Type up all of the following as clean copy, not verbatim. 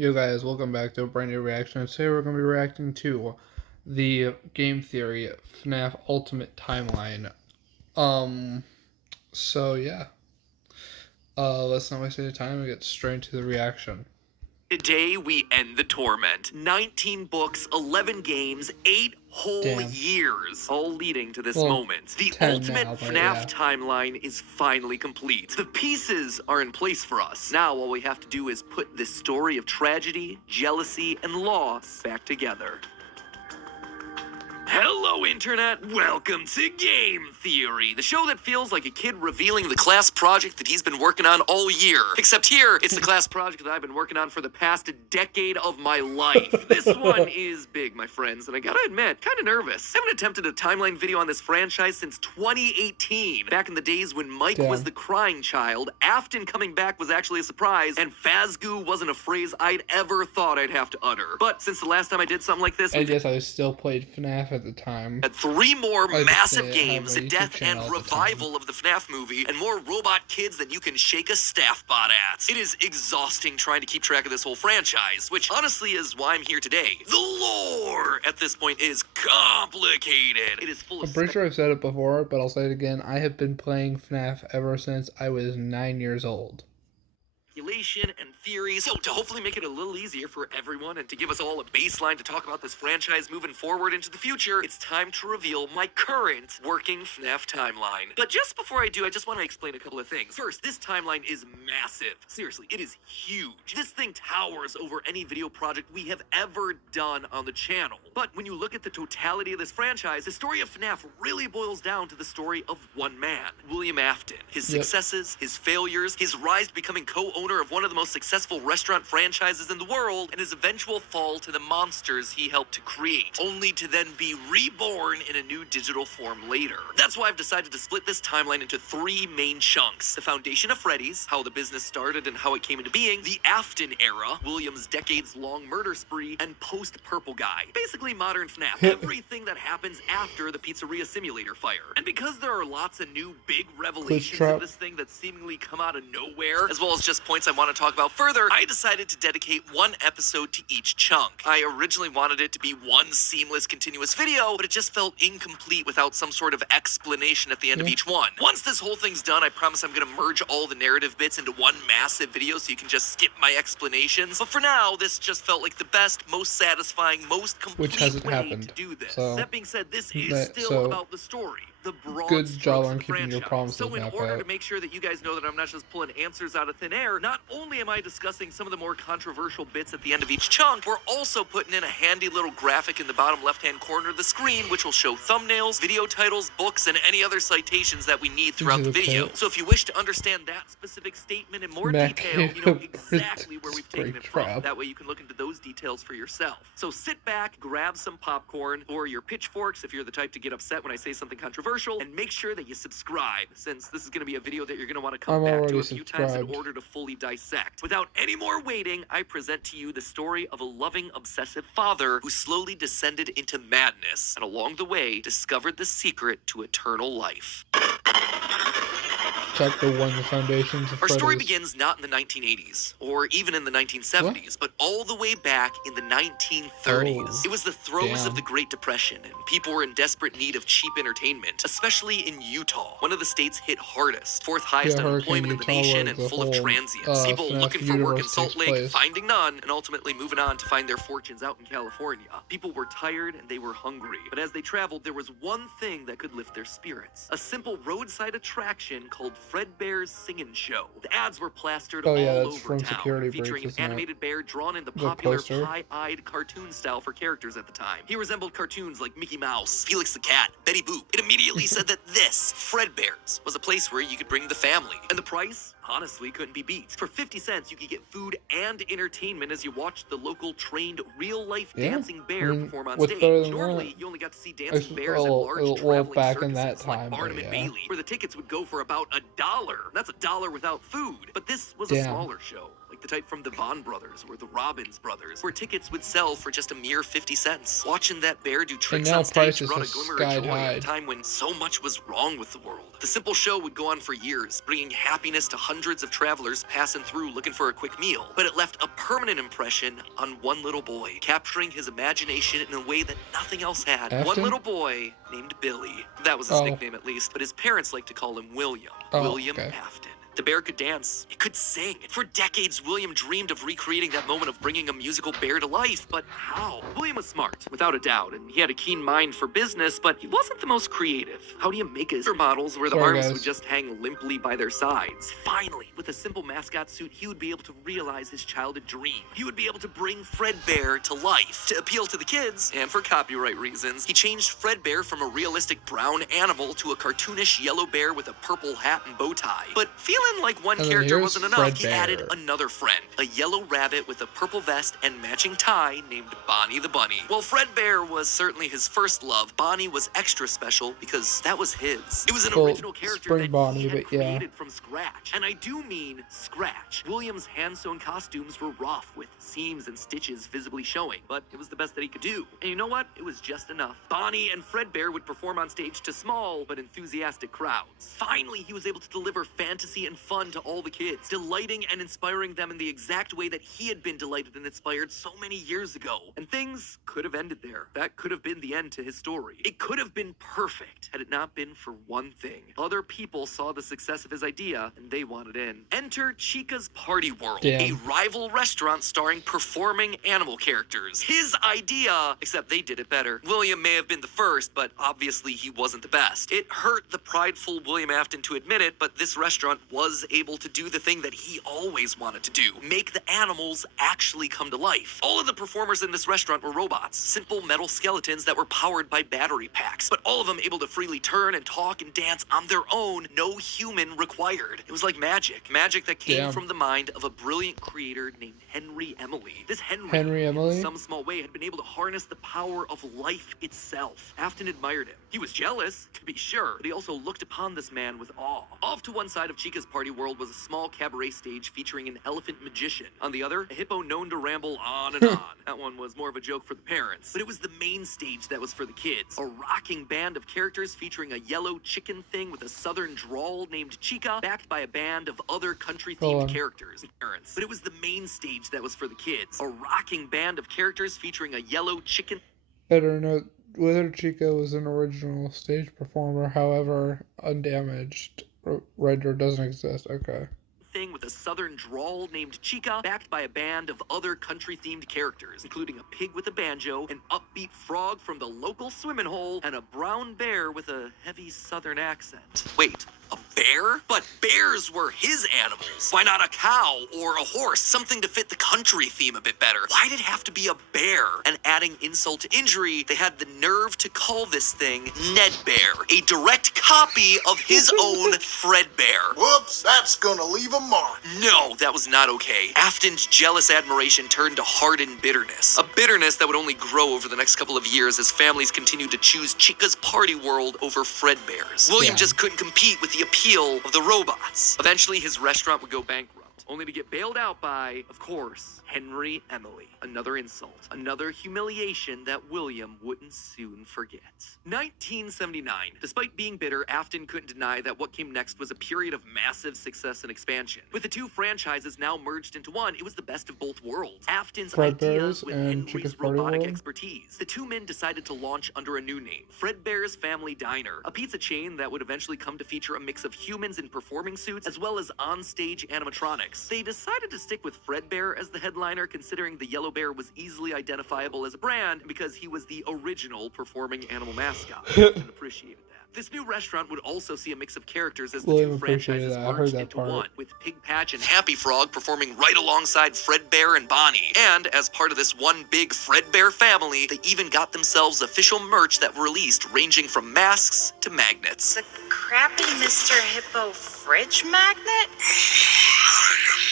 Yo guys, welcome back to a brand new reaction. Today we're going to be reacting to the game theory FNAF Ultimate Timeline. Um, so yeah. Let's not waste any time and get straight into the reaction. Today we end the torment. 19 books, 11 games, 8 whole Damn. years, all leading to this Well, moment. The 10 ultimate now, but FNAF yeah. timeline is finally complete. The pieces are in place for us. Now all we have to do is put this story of tragedy, jealousy, and loss back together. Hello, Internet! Welcome to Game Theory, the show that feels like a kid revealing the class project that he's been working on all year. Except here, it's the class project that I've been working on for the past decade of my life. This one is big, my friends, and I gotta admit, kinda nervous. I haven't attempted a timeline video on this franchise since 2018. Back in the days when Mike was the crying child, Afton coming back was actually a surprise, and Fazgoo wasn't a phrase I'd ever thought I'd have to utter. But since the last time I did something like this, I guess I still played FNAF at the time. Had 3 more massive games, a YouTube death channel and at the revival of the FNAF movie, and more robot kids than you can shake a staff bot at. It is exhausting trying to keep track of this whole franchise, which honestly is why I'm here today. The lore at this point is complicated. It is full of... I'm pretty sure I've said it before, but I'll say it again. I have been playing FNAF ever since I was 9 years old. And theories, so to hopefully make it a little easier for everyone and to give us all a baseline to talk about this franchise moving forward into the future, it's time to reveal my current working FNAF timeline. But just before I do, I just want to explain a couple of things. First, this timeline is massive. Seriously, it is huge. This thing towers over any video project we have ever done on the channel. But when you look at the totality of this franchise, the story of FNAF really boils down to the story of one man, William Afton. His successes, his failures, his rise to becoming co-owner of one of the most successful restaurant franchises in the world, and his eventual fall to the monsters he helped to create, only to then be reborn in a new digital form later. That's why I've decided to split this timeline into 3 main chunks. The foundation of Freddys, how the business started and how it came into being, the Afton era, William's decades-long murder spree, and post-Purple Guy. Basically modern FNAF, everything that happens after the pizzeria simulator fire. And because there are lots of new big revelations in this thing that seemingly come out of nowhere, as well as just points I want to talk about further, I decided to dedicate 1 episode to each chunk. I originally wanted it to be one seamless, continuous video, but it just felt incomplete without some sort of explanation at the end of each one. Once this whole thing's done, I promise I'm gonna merge all the narrative bits into one massive video so you can just skip my explanations. But for now, this just felt like the best, most satisfying, most complete way to do this. That being said, this is still about the story. The broad good job on keeping franchise. Your promises. So in order to make sure that you guys know that I'm not just pulling answers out of thin air, not only am I discussing some of the more controversial bits at the end of each chunk, we're also putting in a handy little graphic in the bottom left-hand corner of the screen, which will show thumbnails, video titles, books, and any other citations that we need throughout the video. So if you wish to understand that specific statement in more detail, you know exactly where we've taken it from. That way you can look into those details for yourself. So sit back, grab some popcorn, or your pitchforks if you're the type to get upset when I say something controversial, and make sure that you subscribe, since this is going to be a video that you're going to want to come back to a few times in order to fully dissect. Without any more waiting, I present to you the story of a loving, obsessive father who slowly descended into madness, and along the way discovered the secret to eternal life. Chapter 1, the foundations of Our story Freddys. begins not in the 1980s, or even in the 1970s, but all the way back in the 1930s. It was the throes of the Great Depression, and people were in desperate need of cheap entertainment, especially in Utah, one of the states hit hardest, 4th highest unemployment in the nation, and full of transients. People looking for work in Salt Lake, finding none, and ultimately moving on to find their fortunes out in California. People were tired and they were hungry, but as they traveled, there was one thing that could lift their spirits: a simple roadside attraction called Fredbear's Singin' Show. The ads were plastered all over town, featuring an animated bear drawn in the popular pie-eyed cartoon style for characters at the time. He resembled cartoons like Mickey Mouse, Felix the Cat, Betty Boop. It immediately said that this, Fredbear's, was a place where you could bring the family. And the price? Honestly, couldn't be beat. For 50 cents, you could get food and entertainment as you watched the local trained real-life dancing bear perform on stage. Normally, you only got to see dancing bears at large traveling circuses like Barnum and Bailey, where the tickets would go for about $1. That's $1 without food. But this was a smaller show. Like like the type from the Von brothers or the Robbins brothers, where tickets would sell for just a mere 50 cents. Watching that bear do tricks now on stage prices brought a have glimmer of skied joy at high. a time when so much was wrong with the world. The simple show would go on for years, bringing happiness to hundreds of travelers passing through looking for a quick meal. But it left a permanent impression on one little boy, capturing his imagination in a way that nothing else had. Afton? One little boy named Billy. That was his nickname at least, but his parents liked to call him William. William okay. Afton. The bear could dance. It could sing. For decades, William dreamed of recreating that moment of bringing a musical bear to life, but how? William was smart, without a doubt, and he had a keen mind for business, but he wasn't the most creative. How do you make his models where the arms would just hang limply by their sides? Finally, with a simple mascot suit, he would be able to realize his childhood dream. He would be able to bring Fredbear to life. To appeal to the kids, and for copyright reasons, he changed Fredbear from a realistic brown animal to a cartoonish yellow bear with a purple hat and bow tie. But feeling like one character wasn't enough, he added another friend, a yellow rabbit with a purple vest and matching tie named Bonnie the Bunny. While Fredbear was certainly his first love, Bonnie was extra special because that was his. It was an original character that Bonnie, he had created from scratch. And I do mean scratch. William's hand-sewn costumes were rough, with seams and stitches visibly showing, but it was the best that he could do. And you know what? It was just enough. Bonnie and Fredbear would perform on stage to small but enthusiastic crowds. Finally, he was able to deliver fantasy and fun to all the kids, delighting and inspiring them in the exact way that he had been delighted and inspired so many years ago. And things could have ended there. That could have been the end to his story. It could have been perfect had it not been for one thing. Other people saw the success of his idea and they wanted in. Enter Chica's Party World, a rival restaurant starring performing animal characters. His idea, except they did it better. William may have been the first, but obviously he wasn't the best. It hurt the prideful William Afton to admit it, but this restaurant was able to do the thing that he always wanted to do, make the animals actually come to life. All of the performers in this restaurant were robots, simple metal skeletons that were powered by battery packs, but all of them able to freely turn and talk and dance on their own, no human required. It was like magic that came from the mind of a brilliant creator named Henry Emily. This Henry Emily, in some small way, had been able to harness the power of life itself. Afton admired him. He was jealous, to be sure, but he also looked upon this man with awe. Off to one side of Chica's Party World was a small cabaret stage featuring an elephant magician. On the other, a hippo known to ramble on and on. That one was more of a joke for the parents. But it was the main stage that was for the kids. A rocking band of characters featuring a yellow chicken thing with a southern drawl named Chica, backed by a band of other country-themed characters. But it was the main stage that was for the kids. A rocking band of characters featuring a yellow chicken... Better note, whether Chica was an original stage performer, however undamaged, render doesn't exist. Okay. Thing with a southern drawl named Chica, backed by a band of other country-themed characters, including a pig with a banjo, an upbeat frog from the local swimming hole, and a brown bear with a heavy southern accent. Wait, a bear? But bears were his animals. Why not a cow or a horse? Something to fit the country theme a bit better. Why'd it have to be a bear? And adding insult to injury, they had the nerve to call this thing Ned Bear, a direct copy of his own Fredbear. Whoops, that's gonna leave a mark. No, that was not okay. Afton's jealous admiration turned to hardened bitterness. A bitterness that would only grow over the next couple of years as families continued to choose Chica's Party World over Fredbear's. William just couldn't compete with the appeal of the robots. Eventually, his restaurant would go bankrupt, only to get bailed out by, of course, Henry Emily. Another insult, another humiliation that William wouldn't soon forget. 1979. Despite being bitter, Afton couldn't deny that what came next was a period of massive success and expansion. With the two franchises now merged into one, it was the best of both worlds. Afton's ideas with Henry's robotic expertise. The two men decided to launch under a new name, Fredbear's Family Diner, a pizza chain that would eventually come to feature a mix of humans in performing suits as well as on-stage animatronics. They decided to stick with Fredbear as the headliner, considering the yellow bear was easily identifiable as a brand because he was the original performing animal mascot. Afton appreciated that. This new restaurant would also see a mix of characters as the two franchises merged into one, with Pig Patch and Happy Frog performing right alongside Fredbear and Bonnie. And as part of this one big Fredbear family, they even got themselves official merch that released, ranging from masks to magnets. The crappy Mr. Hippo fridge magnet?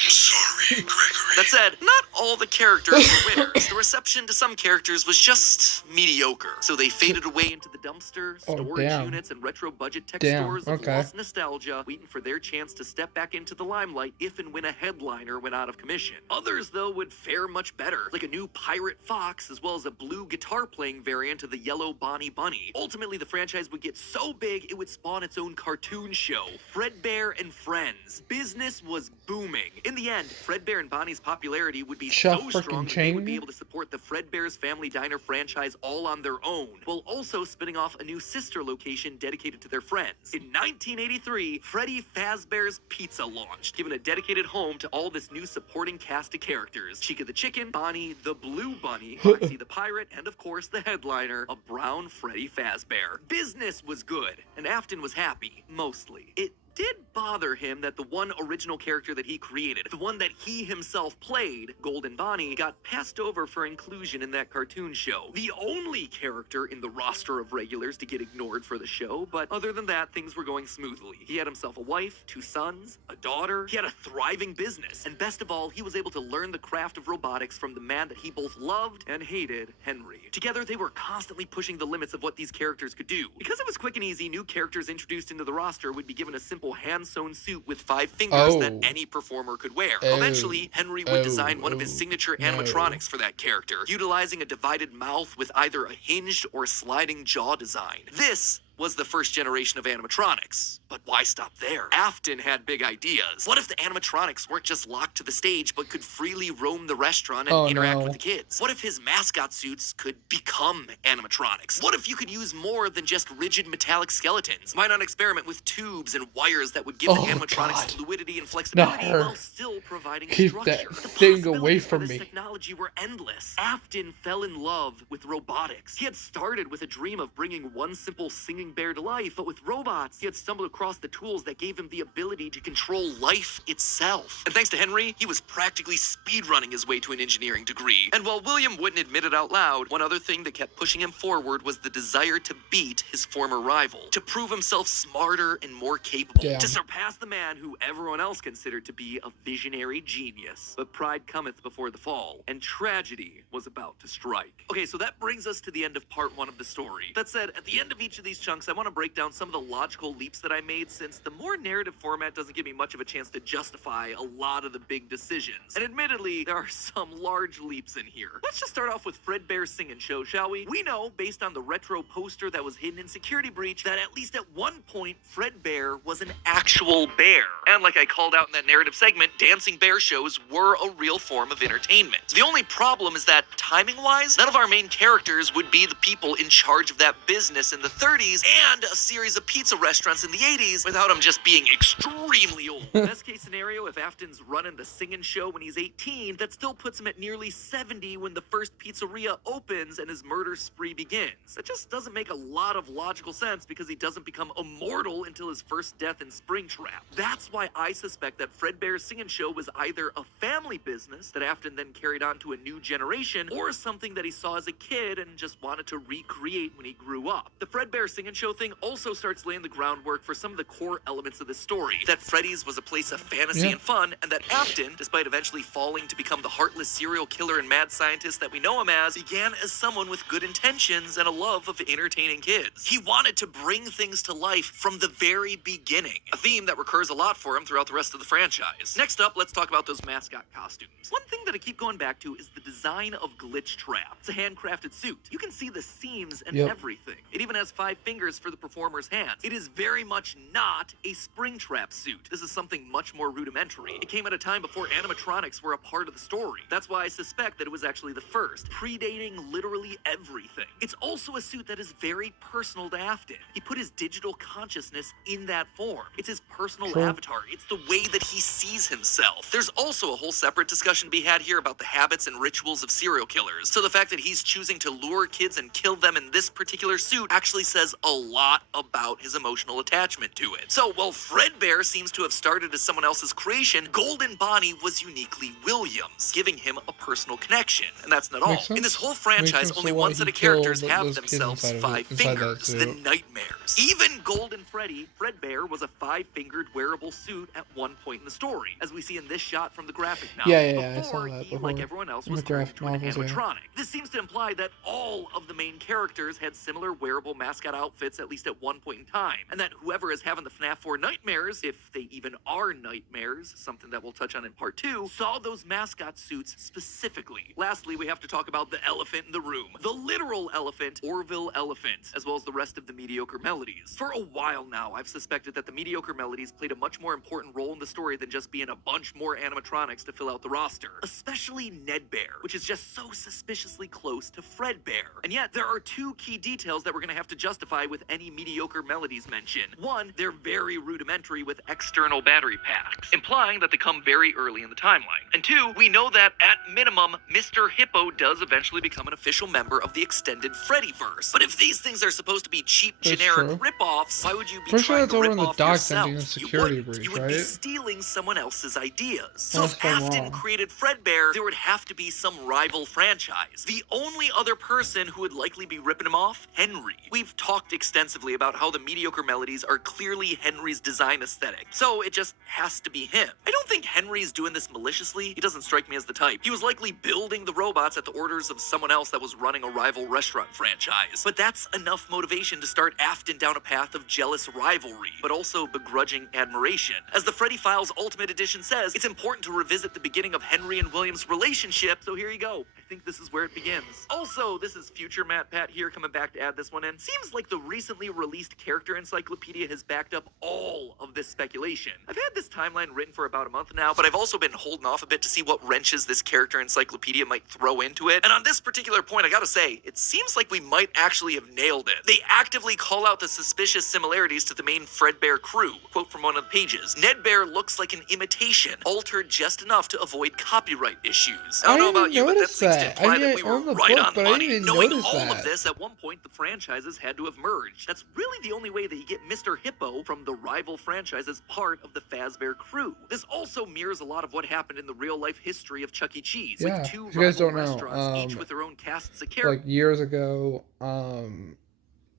sorry, Gregory. That said, not all the characters were winners. The reception to some characters was just mediocre. So they faded away into the dumpster, Oh, storage damn. units, and retro budget tech Damn, stores of okay. lost nostalgia, waiting for their chance to step back into the limelight if and when a headliner went out of commission. Others, though, would fare much better, like a new Pirate Fox, as well as a blue guitar-playing variant of the yellow Bonnie Bunny. Ultimately, the franchise would get so big, it would spawn its own cartoon show, Fredbear and Friends. Business was booming. In the end, Fredbear and Bonnie's popularity would be Chef so strong freaking that they would be Chang? able to support the Fredbear's Family Diner franchise all on their own, while also spinning off a new sister location dedicated to their friends. In 1983, Freddy Fazbear's Pizza launched, giving a dedicated home to all this new supporting cast of characters. Chica the Chicken, Bonnie the Blue Bunny, Foxy the Pirate, and of course the headliner, a brown Freddy Fazbear. Business was good, and Afton was happy, mostly. It did bother him that the one original character that he created, the one that he himself played, Golden Bonnie, got passed over for inclusion in that cartoon show. The only character in the roster of regulars to get ignored for the show, but other than that, things were going smoothly. He had himself a wife, 2 sons, a daughter, he had a thriving business, and best of all, he was able to learn the craft of robotics from the man that he both loved and hated, Henry. Together, they were constantly pushing the limits of what these characters could do. Because it was quick and easy, new characters introduced into the roster would be given a simple hand-sewn suit with 5 fingers that any performer could wear. Eventually, Henry would design one of his signature animatronics for that character, utilizing a divided mouth with either a hinged or sliding jaw design. This was the first generation of animatronics. But why stop there? Afton had big ideas. What if the animatronics weren't just locked to the stage, but could freely roam the restaurant and interact with the kids? What if his mascot suits could become animatronics? What if you could use more than just rigid metallic skeletons? Why not experiment with tubes and wires that would give the animatronics fluidity and flexibility while still providing structure? That The thing away possibilities for from this me. technology were endless. Afton fell in love with robotics. He had started with a dream of bringing one simple singing bear to life, but with robots, he had stumbled across the tools that gave him the ability to control life itself. And thanks to Henry, he was practically speedrunning his way to an engineering degree. And while William wouldn't admit it out loud, one other thing that kept pushing him forward was the desire to beat his former rival, to prove himself smarter and more capable, to surpass the man who everyone else considered to be a visionary genius. But pride cometh before the fall, and tragedy was about to strike. Okay, so that brings us to the end of part 1 of the story. That said, at the end of each of these chunks, I want to break down some of the logical leaps that I made, since the more narrative format doesn't give me much of a chance to justify a lot of the big decisions. And admittedly, there are some large leaps in here. Let's just start off with Fredbear's Singing Show, shall we? We know, based on the retro poster that was hidden in Security Breach, that at least at one point, Fredbear was an actual bear. And like I called out in that narrative segment, dancing bear shows were a real form of entertainment. The only problem is that, timing-wise, none of our main characters would be the people in charge of that business in the 30s and a series of pizza restaurants in the 80s without him just being extremely old. Best case scenario, if Afton's running the singing show when he's 18, that still puts him at nearly 70 when the first pizzeria opens and his murder spree begins. That just doesn't make a lot of logical sense, because he doesn't become immortal until his first death in Springtrap. That's why I suspect that Fredbear's Singing Show was either a family business that Afton then carried on to a new generation, or something that he saw as a kid and just wanted to recreate when he grew up. The Fredbear Singing Show thing also starts laying the groundwork for some of the core elements of the story. That Freddys was a place of fantasy and fun, and that Afton, despite eventually falling to become the heartless serial killer and mad scientist that we know him as, began as someone with good intentions and a love of entertaining kids. He wanted to bring things to life from the very beginning, a theme that recurs a lot for him throughout the rest of the franchise. Next up, let's talk about those mascot costumes. One thing that I keep going back to is the design of Glitch Trap. It's a handcrafted suit. You can see the seams and everything. It even has 5 fingers for the performer's hands. It is very much not a Springtrap suit. This is something much more rudimentary. It came at a time before animatronics were a part of the story. That's why I suspect that it was actually the first, predating literally everything. It's also a suit that is very personal to Afton. He put his digital consciousness in that form. It's his personal avatar. It's the way that he sees himself. There's also a whole separate discussion to be had here about the habits and rituals of serial killers. So the fact that he's choosing to lure kids and kill them in this particular suit actually says a lot about his emotional attachment to it. So while Fredbear seems to have started as someone else's creation, Golden Bonnie was uniquely Williams, giving him a personal connection. And that's not all. Makes sense. In this whole Makes franchise, sense. only So one what, set he of characters killed have those kids themselves inside of it- 5 inside that fingers, the suit. Nightmares. Even Golden Freddy, Fredbear, was a 5-fingered wearable suit at one point in the story, as we see in this shot from the graphic novel. Yeah, I saw Before that he, before. like everyone else, In was the turned graphic into an novels, yeah. animatronic. This seems to imply that all of the main characters had similar wearable mascot outfits at least at one point in time, and that whoever is having the FNAF 4 nightmares, if they even are nightmares, something that we'll touch on in part 2, saw those mascot suits specifically. Lastly, we have to talk about the elephant in the room. The literal elephant, Orville Elephant, as well as the rest of the mediocre melodies. For a while now, I've suspected that the mediocre melodies played a much more important role in the story than just being a bunch more animatronics to fill out the roster. Especially Ned Bear, which is just so suspiciously close to Fred Bear. And yet, there are 2 key details that we're gonna have to justify with any mediocre melodies mention. One, they're very rudimentary with external battery packs, implying that they come very early in the timeline. And 2, we know that at minimum, Mr. Hippo does eventually become an official member of the extended Freddyverse. But if these things are supposed to be cheap, That's generic true. ripoffs, why would you be Pretty sure trying that's to over rip in the off docs yourself? ending a You security wouldn't. breach, You would be right? stealing someone else's ideas. So Unless if I'm Afton wrong. created Fredbear, there would have to be some rival franchise. The only other person who would likely be ripping him off, Henry. We've talked extensively about how the mediocre melodies are clearly Henry's design aesthetic, so it just has to be him. I don't think Henry's doing this maliciously. He doesn't strike me as the type. He was likely building the robots at the orders of someone else that was running a rival restaurant franchise. But that's enough motivation to start Afton down a path of jealous rivalry, but also begrudging admiration. As the Freddy Files Ultimate Edition says, it's important to revisit the beginning of Henry and William's relationship, so here you go. I think this is where it begins. Also, this is future Matt Pat here coming back to add this one in. Seems like the recently released character encyclopedia has backed up all of this speculation. I've had this timeline written for about a month now, but I've also been holding off a bit to see what wrenches this character encyclopedia might throw into it. And on this particular point, I gotta say, it seems like we might actually have nailed it. They actively call out the suspicious similarities to the main Fredbear crew. Quote from one of the pages: Ned Bear looks like an imitation, altered just enough to avoid copyright issues. I don't know about you, but that seems to imply that we were right on the money. Knowing all of this, at one point the franchises had to have merged. That's really the only way that you get Mr. Hippo from the rival franchise as part of the Fazbear crew. This also mirrors a lot of what happened in the real-life history of Chuck E. Cheese, Yeah, with 2 if you guys rival don't know, restaurants, each with their own casts of characters. like years ago,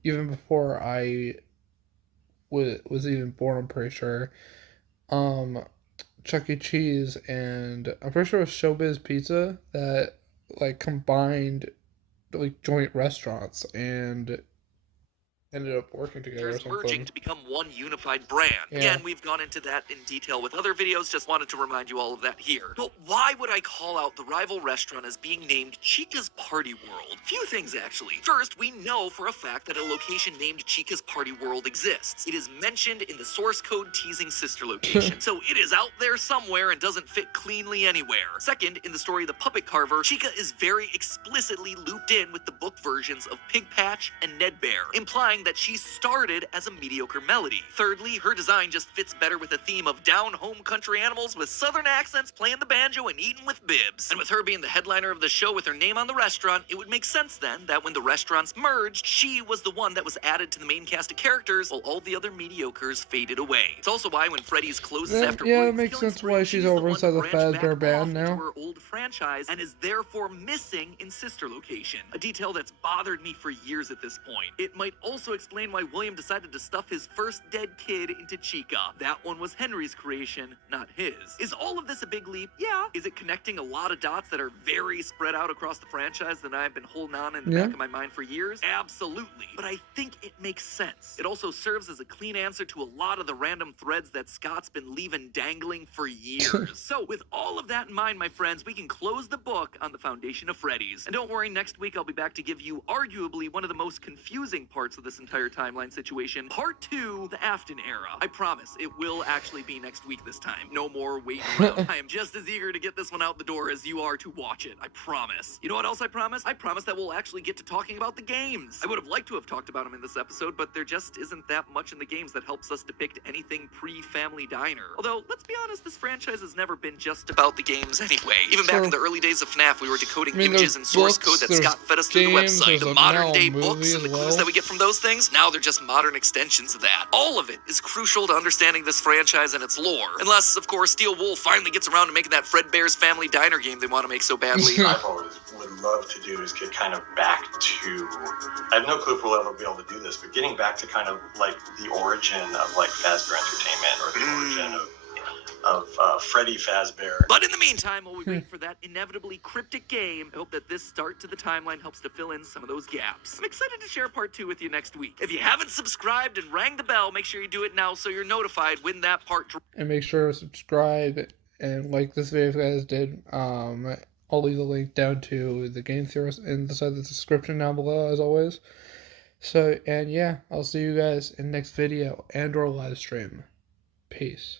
even before I was even born, I'm pretty sure, Chuck E. Cheese and I'm pretty sure it was Showbiz Pizza that like combined like joint restaurants and ended up working together or merging something. to become one unified brand. Yeah. Again, we've gone into that in detail with other videos, just wanted to remind you all of that here. But why would I call out the rival restaurant as being named Chica's Party World? Few things, actually. First, we know for a fact that a location named Chica's Party World exists. It is mentioned in the source code teasing sister location, so it is out there somewhere and doesn't fit cleanly anywhere. Second, in the story The Puppet Carver, Chica is very explicitly looped in with the book versions of Pig Patch and Ned Bear, implying that she started as a mediocre melody. Thirdly, her design just fits better with the theme of down-home country animals with southern accents playing the banjo and eating with bibs. And with her being the headliner of the show with her name on the restaurant, it would make sense then that when the restaurants merged, she was the one that was added to the main cast of characters while all the other mediocres faded away. It's also why when Freddy's closes after Yeah, it William's makes killing sense spree, why she's the over one inside the branched back Fazbear band off now. into her old franchise and is therefore missing in sister location. A detail that's bothered me for years at this point. It might also explain why William decided to stuff his first dead kid into Chica. That one was Henry's creation, not his. Is all of this a big leap? Yeah. Is it connecting a lot of dots that are very spread out across the franchise that I've been holding on in the back of my mind for years? Absolutely. But I think it makes sense. It also serves as a clean answer to a lot of the random threads that Scott's been leaving dangling for years. So with all of that in mind, my friends, we can close the book on the foundation of Freddy's. And don't worry, next week I'll be back to give you arguably one of the most confusing parts of the this entire timeline situation. Part 2, the Afton era. I promise, it will actually be next week this time. No more waiting around. I am just as eager to get this one out the door as you are to watch it. I promise. You know what else I promise? I promise that we'll actually get to talking about the games. I would have liked to have talked about them in this episode, but there just isn't that much in the games that helps us depict anything pre-Family Diner. Although, let's be honest, this franchise has never been just about the games anyway. Even back in the early days of FNAF, we were decoding images and source code that Scott fed us through the website. The modern day books and the clues that we get from those things, now they're just modern extensions of that. All of it is crucial to understanding this franchise and its lore. Unless, of course, Steel Wool finally gets around to making that Fredbear's Family Diner game they want to make so badly. I've always would love to do is get kind of back to, I have no clue if we'll ever be able to do this, but getting back to kind of like the origin of like Fazbear Entertainment, or the origin of Freddy Fazbear. But in the meantime, while we wait for that inevitably cryptic game, I hope that this start to the timeline helps to fill in some of those gaps. I'm excited to share part 2 with you next week. If you haven't subscribed and rang the bell, make sure you do it now so you're notified when that part drops. And make sure to subscribe and like this video if you guys did. I'll leave the link down to the game theorist inside the description down below, as always. So, and yeah, I'll see you guys in next video and or live stream. Peace.